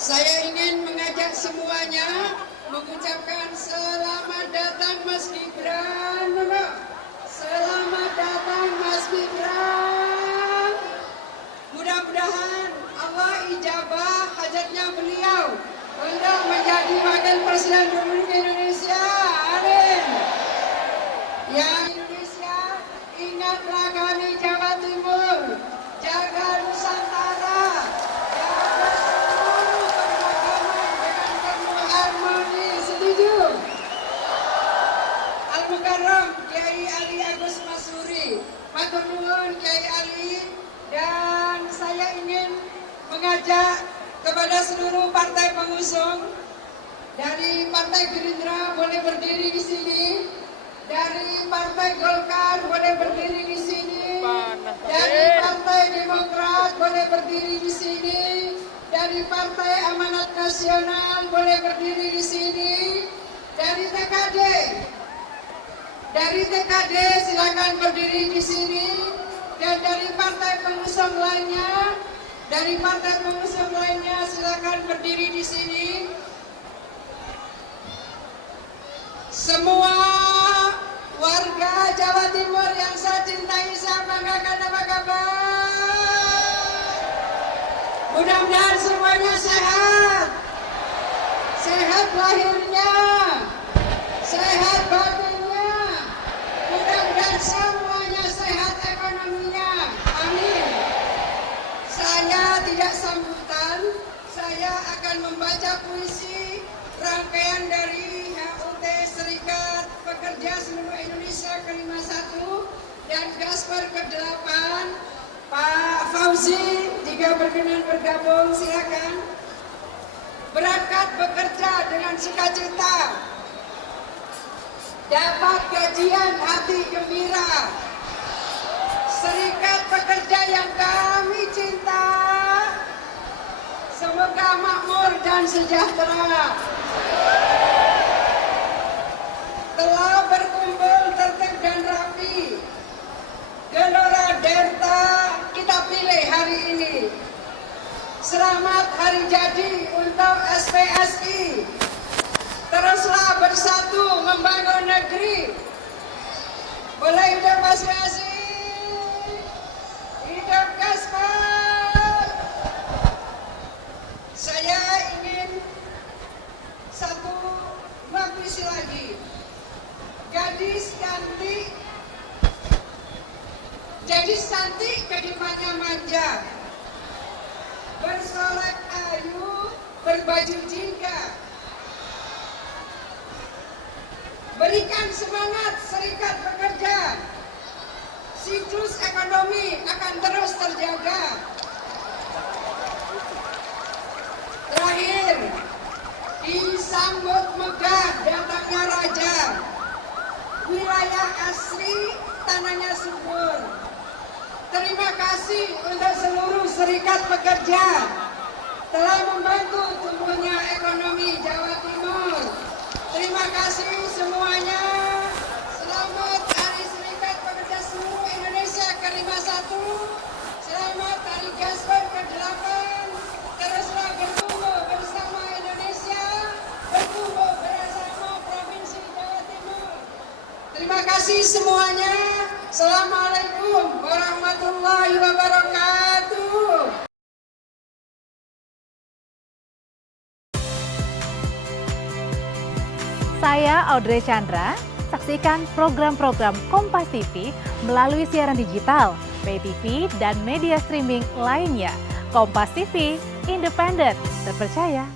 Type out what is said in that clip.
Saya ingin mengajak semuanya mengucapkan selamat datang Mas Gibran. Selamat datang Mas Gibran. Mudah-mudahan Allah ijabah hajatnya beliau untuk menjadi wakil presiden Republik Indonesia. Amin. Ya Indonesia, ingatlah kami Jawa Timur, jaga Nusantara, jaga seluruh keberagaman dengan penuh harmoni. Setuju? Al-Mukarram Kiai Ali Agus Masuri, matur nuwun Kiai Ali, dan saya ingin mengajak kepada seluruh partai pengusung. Dari Partai Gerindra boleh berdiri di sini, dari Partai Golkar boleh berdiri di sini, dari Partai Demokrat boleh berdiri di sini, dari Partai Amanat Nasional boleh berdiri di sini, dari TKD silakan berdiri di sini, dan dari partai pengusung lainnya, silakan berdiri di sini. Semua warga Jawa Timur yang saya cintai, saya banggakan, apa kabar? Mudah-mudahan semuanya sehat. Sehat lahirnya, sehat batinnya. Mudah-mudahan semuanya sehat ekonominya. Amin. Saya tidak sambutan, saya akan membaca puisi rangkaian dari HUT Serikat Pekerja Seluruh Indonesia ke-51 dan Gasper ke-8. Pak Fauzi, jika berkenan bergabung, silakan. Berangkat bekerja dengan sukacita, dapat gajian hati gembira. Serikat pekerja yang kami cinta, semoga makmur dan sejahtera. Telah berkumpul tertib dan rapi, Gelora Delta kita pilih hari ini. Selamat hari jadi untuk SPSI. Teruslah bersatu membangun negeri. Boleh hidup SPSI, hidup Gasper. Saya ingin dua puisi lagi. Gadis cantik kehidupannya manja, bersolek ayu, berbaju jingga. Berikan semangat serikat pekerja, siklus ekonomi akan terus terjaga. Terakhir, disambut megah datangnya raja, wilayah asri, tanahnya subur. Terima kasih untuk seluruh serikat pekerja telah membantu tumbuhnya ekonomi Jawa Timur. Terima kasih semuanya. Selamat Hari Serikat Pekerja Seluruh Indonesia ke-51. Selamat Hari Gasper ke-8. Teruslah bertumbuh bersama Indonesia, bertumbuh bersama Provinsi Jawa Timur. Terima kasih semuanya. Assalamualaikum warahmatullahi wabarakatuh. Saya Audrey Chandra, saksikan program-program Kompas TV melalui siaran digital, pay TV, dan media streaming lainnya. Kompas TV, independen, terpercaya.